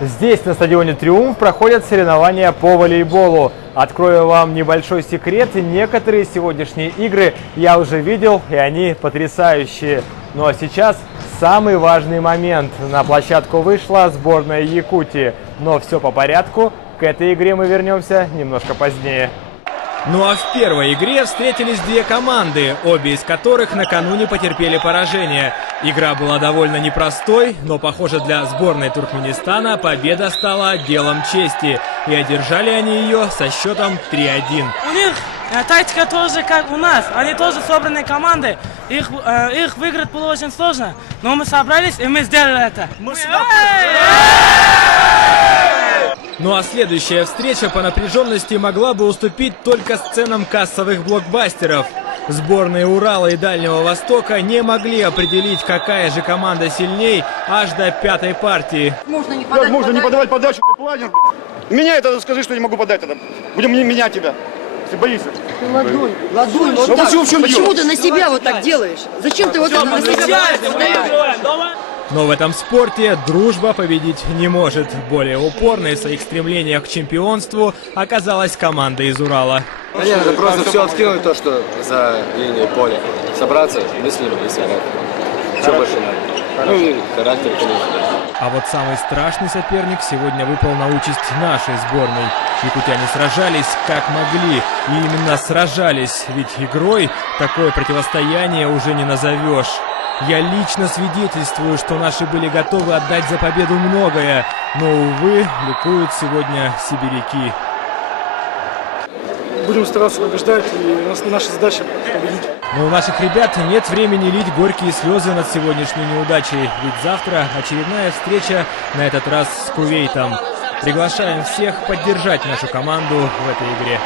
Здесь, на стадионе «Триумф», проходят соревнования по волейболу. Открою вам небольшой секрет. Некоторые сегодняшние игры я уже видел, и они потрясающие. Ну а сейчас самый важный момент. На площадку вышла сборная Якутии. Но все по порядку. К этой игре мы вернемся немножко позднее. Ну а в первой игре встретились две команды, обе из которых накануне потерпели поражение. Игра была довольно непростой, но, похоже, для сборной Туркменистана победа стала делом чести. И одержали они ее со счетом 3-1. У них тактика тоже как у нас. Они тоже собранные команды. Их выиграть было очень сложно. Но мы собрались и мы сделали это. Ну а следующая встреча по напряженности могла бы уступить только сценам кассовых блокбастеров. Сборные Урала и Дальнего Востока не могли определить, какая же команда сильней аж до пятой партии. Можно не подавать подачу, планер. Меня это скажи, что не могу подать тогда. Будем менять тебя, если боишься. Ты ладонь вот так. Почему ты на себя вот так делаешь? Зачем ты вот это на себя подаешь? Но в этом спорте дружба победить не может. Более упорной в своих стремлениях к чемпионству оказалась команда из Урала. Нет, надо просто все откинуть, то, что за линией поля. Собраться, мыслями и сыграть. Все больше надо. Ну и характер, конечно. А вот самый страшный соперник сегодня выпал на участь нашей сборной. Якутяне сражались как могли. И именно сражались, ведь игрой такое противостояние уже не назовешь. Я лично свидетельствую, что наши были готовы отдать за победу многое, но, увы, ликуют сегодня сибиряки. Будем стараться побеждать, и наша задача победить. Но у наших ребят нет времени лить горькие слезы над сегодняшней неудачей, ведь завтра очередная встреча, на этот раз с Кувейтом. Приглашаем всех поддержать нашу команду в этой игре.